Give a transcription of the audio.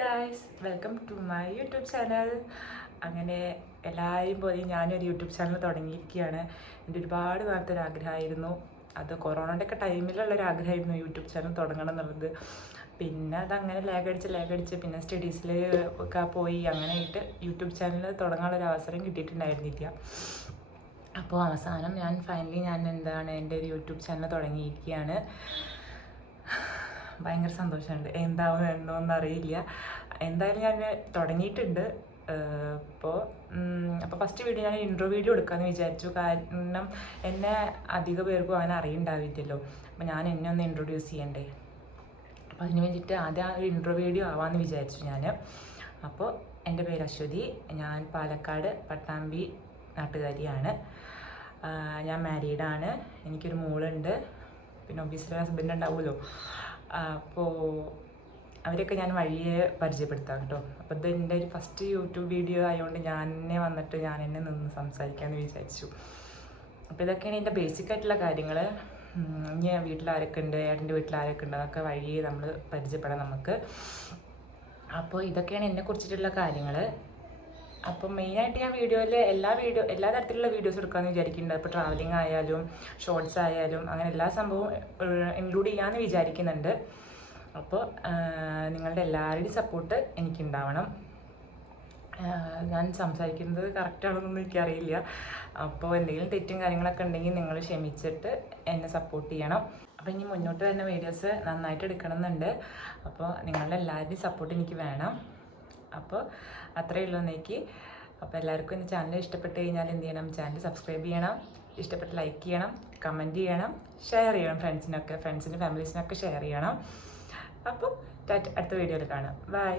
Guys, welcome to my YouTube channel. അങ്ങനെ എല്ലാവരും പോലെ ഞാനൊരു യൂട്യൂബ് ചാനൽ തുടങ്ങിയിരിക്കുകയാണ്. എൻ്റെ ഒരുപാട് നാളത്തെ ഒരു ആഗ്രഹമായിരുന്നു. അത് കൊറോണയുടെ ഒക്കെ ടൈമിലുള്ളൊരു ആഗ്രഹമായിരുന്നു യൂട്യൂബ് ചാനൽ തുടങ്ങണം എന്നുള്ളത്. പിന്നെ അതങ്ങനെ ലാഗടിച്ച് പിന്നെ സ്റ്റഡീസിൽ ഒക്കെ പോയി അങ്ങനെയായിട്ട് യൂട്യൂബ് ചാനൽ തുടങ്ങാനുള്ളൊരു അവസരം കിട്ടിയിട്ടുണ്ടായിരുന്നില്ല. അപ്പോൾ അവസാനം ഫൈനലി എൻ്റെ ഒരു യൂട്യൂബ് ചാനൽ തുടങ്ങിയിരിക്കുകയാണ്. ഭയങ്കര സന്തോഷമുണ്ട്. എന്താവും എന്നൊന്നും അറിയില്ല. എന്തായാലും ഞാൻ തുടങ്ങിയിട്ടുണ്ട്. അപ്പോൾ ഫസ്റ്റ് വീഡിയോ ഞാൻ ഇൻട്രോ വീഡിയോ എടുക്കാമെന്ന് വിചാരിച്ചു. കാരണം എന്നെ അധിക പേർക്കും അങ്ങനെ അറിയുണ്ടാവില്ലല്ലോ. അപ്പോൾ ഞാൻ എന്നെ ഒന്ന് ഇൻട്രൊഡ്യൂസ് ചെയ്യണ്ടേ. അപ്പോൾ അതിന് വേണ്ടിയിട്ട് ആദ്യം ആ ഒരു ഇൻട്രോ വീഡിയോ ആവാമെന്ന് വിചാരിച്ചു ഞാൻ. അപ്പോൾ എൻ്റെ പേര് അശ്വതി. ഞാൻ പാലക്കാട് പട്ടാമ്പി നാട്ടുകാരിയാണ്. ഞാൻ മാരീഡാണ്. എനിക്കൊരു മോളുണ്ട്. പിന്നെ ഒബ്വിയസ്ലി ഹസ്ബൻഡ് ഉണ്ടാവുമല്ലോ. അപ്പോൾ അവരൊക്കെ ഞാൻ വഴിയെ പരിചയപ്പെടുത്താം കേട്ടോ. അപ്പോൾ ഇത് എൻ്റെ ഒരു ഫസ്റ്റ് യൂട്യൂബ് വീഡിയോ ആയതുകൊണ്ട് ഞാൻ എന്നെ നിന്ന് സംസാരിക്കാമെന്ന് വിചാരിച്ചു. അപ്പോൾ ഇതൊക്കെയാണ് എൻ്റെ ബേസിക് ആയിട്ടുള്ള കാര്യങ്ങൾ. ഇനി വീട്ടിലാരൊക്കെ ഉണ്ട്, ഏട്ടൻ്റെ വീട്ടിലാരൊക്കെ ഉണ്ട്, അതൊക്കെ വഴിയെ നമ്മൾ പരിചയപ്പെടാം നമുക്ക്. അപ്പോൾ ഇതൊക്കെയാണ് എന്നെക്കുറിച്ചിട്ടുള്ള കാര്യങ്ങൾ. അപ്പം മെയിനായിട്ട് ഞാൻ വീഡിയോയിൽ എല്ലാ തരത്തിലുള്ള വീഡിയോസ് എടുക്കാമെന്ന് വിചാരിക്കുന്നുണ്ട്. ഇപ്പോൾ ട്രാവലിംഗ് ആയാലും ഷോർട്സ് ആയാലും അങ്ങനെ എല്ലാ സംഭവവും ഇൻക്ലൂഡ് ചെയ്യാമെന്ന് വിചാരിക്കുന്നുണ്ട്. അപ്പോൾ നിങ്ങളുടെ എല്ലാവരുടെയും സപ്പോർട്ട് എനിക്കുണ്ടാവണം. ഞാൻ സംസാരിക്കുന്നത് കറക്റ്റാണെന്നൊന്നും എനിക്കറിയില്ല. അപ്പോൾ എന്തെങ്കിലും തെറ്റും കാര്യങ്ങളൊക്കെ ഉണ്ടെങ്കിൽ നിങ്ങൾ ക്ഷമിച്ചിട്ട് എന്നെ സപ്പോർട്ട് ചെയ്യണം. അപ്പോൾ ഇനി മുന്നോട്ട് വരുന്ന വീഡിയോസ് നന്നായിട്ട് എടുക്കണം എന്നുണ്ട്. അപ്പോൾ നിങ്ങളുടെ എല്ലാവരുടെയും സപ്പോർട്ട് എനിക്ക് വേണം. അപ്പോൾ അത്രയേ ഉള്ളൂ എന്നേക്ക്. അപ്പോൾ എല്ലാവർക്കും എൻ്റെ ചാനൽ ഇഷ്ടപ്പെട്ട് കഴിഞ്ഞാൽ എന്ത് ചെയ്യണം, ചാനൽ സബ്സ്ക്രൈബ് ചെയ്യണം, ഇഷ്ടപ്പെട്ട് ലൈക്ക് ചെയ്യണം, കമൻറ്റ് ചെയ്യണം, ഷെയർ ചെയ്യണം. ഫ്രണ്ട്സിനും ഫാമിലീസിനൊക്കെ ഷെയർ ചെയ്യണം. അപ്പോൾ അടുത്ത വീഡിയോയിൽ കാണാം. ബൈ.